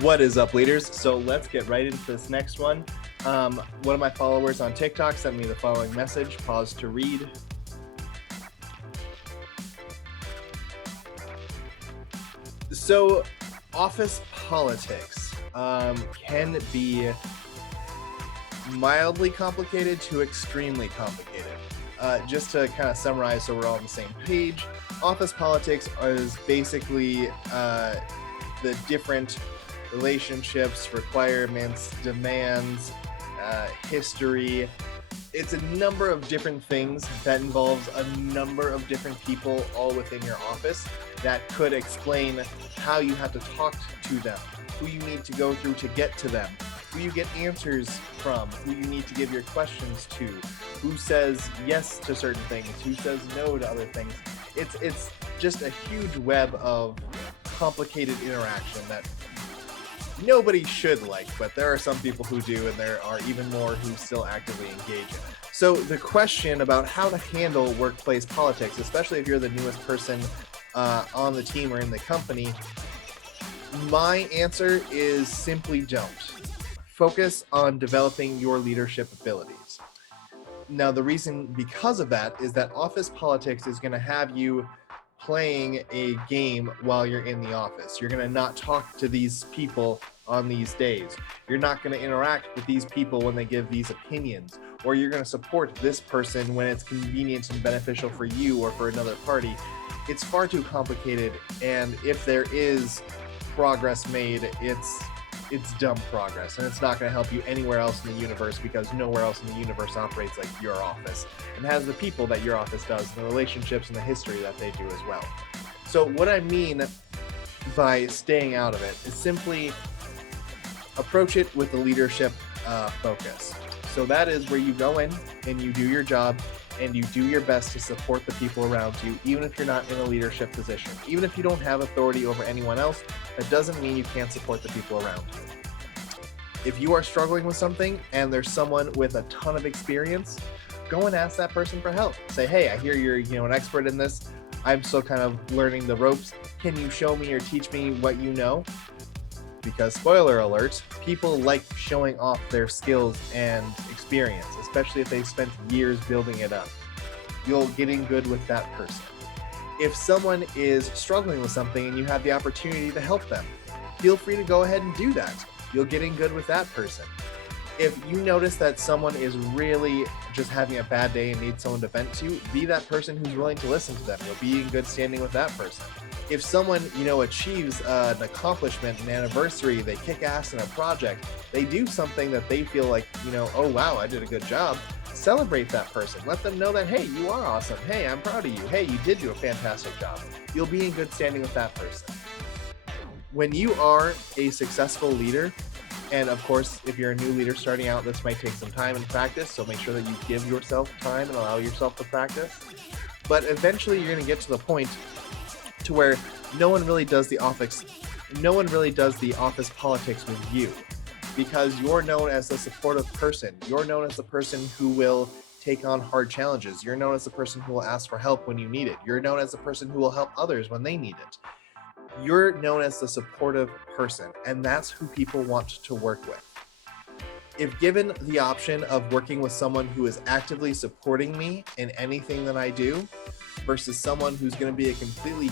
What is up, leaders? So let's get right into this next one. One of my followers on TikTok sent me the following message. Pause to read. So, office politics can be mildly complicated to extremely complicated. Just to kind of summarize so we're all on the same page, office politics is basically the different relationships, requirements, demands, history. It's a number of different things that involves a number of different people all within your office that could explain how you have to talk to them, who you need to go through to get to them, who you get answers from, who you need to give your questions to, who says yes to certain things, who says no to other things. It's just a huge web of complicated interaction that nobody should like, but there are some people who do, and there are even more who still actively engage in it. So the question about how to handle workplace politics, especially if you're the newest person on the team or in the company, my answer is simply don't. Focus on developing your leadership abilities. Now, the reason because of that is that office politics is going to have you playing a game while you're in the office. You're going to not talk to these people on these days. You're not going to interact with these people when they give these opinions, or you're going to support this person when it's convenient and beneficial for you or for another party. It's far too complicated, and if there is progress made, it's dumb progress, and it's not going to help you anywhere else in the universe, because nowhere else in the universe operates like your office and has the people that your office does, and the relationships and the history that they do as well. So what I mean by staying out of it is simply approach it with the leadership focus. So that is where you go in and you do your job and you do your best to support the people around you, even if you're not in a leadership position. Even if you don't have authority over anyone else, that doesn't mean you can't support the people around you. If you are struggling with something and there's someone with a ton of experience, go and ask that person for help. Say, hey, I hear you're an expert in this. I'm still kind of learning the ropes. Can you show me or teach me what you know? Because spoiler alert, people like showing off their skills and experience, especially if they've spent years building it up. You'll get in good with that person. If someone is struggling with something and you have the opportunity to help them, feel free to go ahead and do that. You'll get in good with that person. If you notice that someone is really just having a bad day and needs someone to vent to, be that person who's willing to listen to them. You'll be in good standing with that person. If someone, achieves an accomplishment, an anniversary, they kick ass in a project, they do something that they feel like, oh wow, I did a good job, celebrate that person. Let them know that, hey, you are awesome. Hey, I'm proud of you. Hey, you did do a fantastic job. You'll be in good standing with that person. When you are a successful leader, and of course, if you're a new leader starting out, this might take some time and practice, so make sure that you give yourself time and allow yourself to practice. But eventually you're going to get to the point to where no one really does the office politics with you, because you're known as the supportive person. You're known as the person who will take on hard challenges. You're known as the person who will ask for help when you need it. You're known as the person who will help others when they need it. You're known as the supportive person, and that's who people want to work with. If given the option of working with someone who is actively supporting me in anything that I do versus someone who's going to be a completely,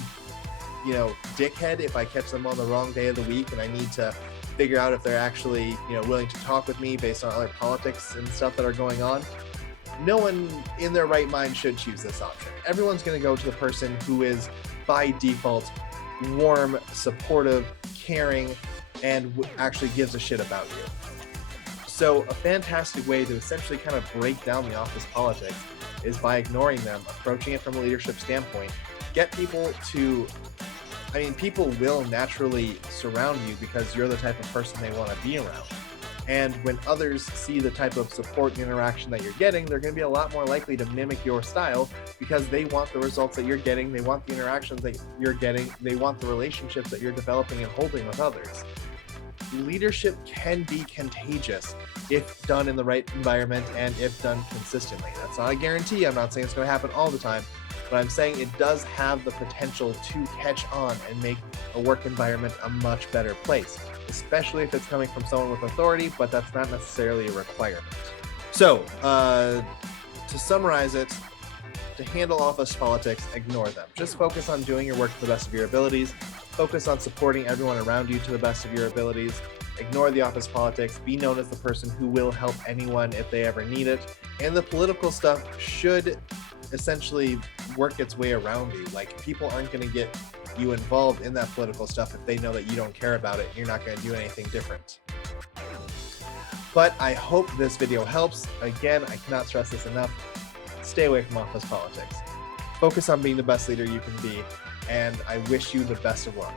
dickhead if I catch them on the wrong day of the week and I need to figure out if they're actually, willing to talk with me based on other politics and stuff that are going on, no one in their right mind should choose this option. Everyone's going to go to the person who is by default warm, supportive, caring, and actually gives a shit about you. So a fantastic way to essentially kind of break down the office politics is by ignoring them, approaching it from a leadership standpoint. Get people to, people will naturally surround you because you're the type of person they want to be around. And when others see the type of support and interaction that you're getting, they're going to be a lot more likely to mimic your style because they want the results that you're getting, they want the interactions that you're getting, they want the relationships that you're developing and holding with others. Leadership can be contagious if done in the right environment and if done consistently. That's not a guarantee. I'm not saying it's going to happen all the time, but I'm saying it does have the potential to catch on and make a work environment a much better place, especially if it's coming from someone with authority, but that's not necessarily a requirement. So, to summarize it, to handle office politics, ignore them. Just focus on doing your work to the best of your abilities. Focus on supporting everyone around you to the best of your abilities. Ignore the office politics. Be known as the person who will help anyone if they ever need it. And the political stuff should essentially work its way around you. Like, people aren't going to get you involved in that political stuff if they know that you don't care about it and you're not going to do anything different. But I hope this video helps. Again, I cannot stress this enough. Stay away from office politics. Focus on being the best leader you can be, and I wish you the best of luck.